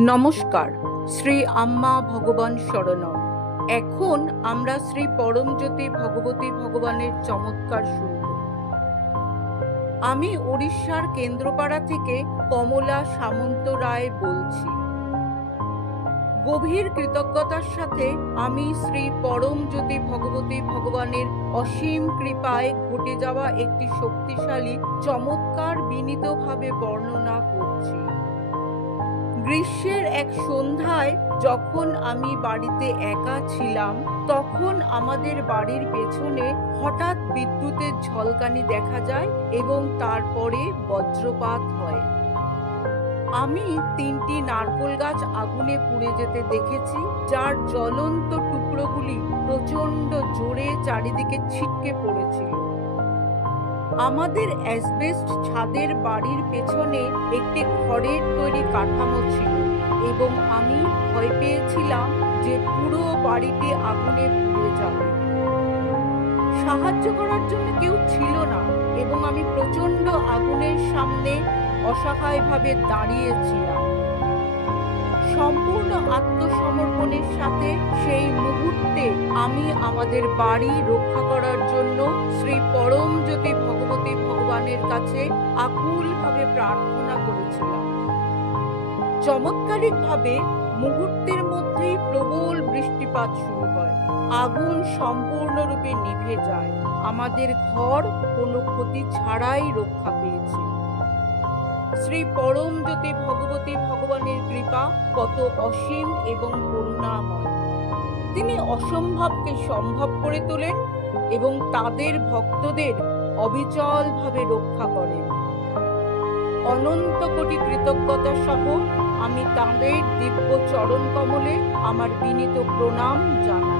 নমস্কার। শ্রী আম্মা ভগবান শরণম। এখন আমরা শ্রী পরমজ্যোতি ভগবতী ভগবানের চমৎকার শুনব। আমি ওড়িশার কেন্দ্রপাড়া থেকে কমলা সামন্ত রায় বলছি। গভীর কৃতজ্ঞতার সাথে আমি শ্রী পরমজ্যোতি ভগবতী ভগবানের অসীম কৃপায় ঘটে যাওয়া একটি শক্তিশালী চমৎকার বিনীতভাবে বর্ণনা করছি। গ্রীষ্মের এক সন্ধ্যায় যখন আমি বাড়িতে একা ছিলাম, তখন আমাদের বাড়ির পেছনে হঠাৎ বিদ্যুতের ঝলকানি দেখা যায় এবং তারপরে বজ্রপাত হয়। আমি 3টি নারকেল গাছ আগুনে পুড়ে যেতে দেখেছি, যার জ্বলন্ত টুকরোগুলি প্রচণ্ড জোরে চারিদিকে ছিটকে পড়েছিল। আমাদের অ্যাসবেস্ট ছাদের বাড়ির পেছনে একটি খড়ের তৈরি কাঠামো ছিল এবং আমি ভয় পেয়েছিলাম যে পুরো বাড়িটি আগুনে পুড়ে যাবে। সাহায্য করার জন্য কেউ ছিল না এবং আমি প্রচণ্ড আগুনের সামনে অসহায়ভাবে দাঁড়িয়েছিলাম। সম্পূর্ণ আত্মসমর্পণের সাথে সেই মুহূর্তে আমি আমাদের বাড়ি রক্ষা করার জন্য শ্রী পরমজ্যোতি ভগবতী ভগবানের কাছে আকুলভাবে প্রার্থনা করেছিলাম। চমৎকারিকভাবে মুহূর্তের মধ্যেই প্রবল বৃষ্টিপাত শুরু হয়। আগুন সম্পূর্ণরূপে নিভে যায়। আমাদের ঘর কোনো ক্ষতি ছাড়াই রক্ষা পেয়েছে। শ্রী পরমজ্যোতি ভগবতী ভগবানের কৃপা কত অসীম এবং করুণাময়। তিনি অসম্ভবকে সম্ভব করে তোলেন এবং তাদের ভক্তদের অবিচলভাবে রক্ষা করেন। অনন্ত কোটি কৃতজ্ঞতা সহ আমি তাঁদের দিব্য চরণ কমলে আমার বিনীত প্রণাম জানাই।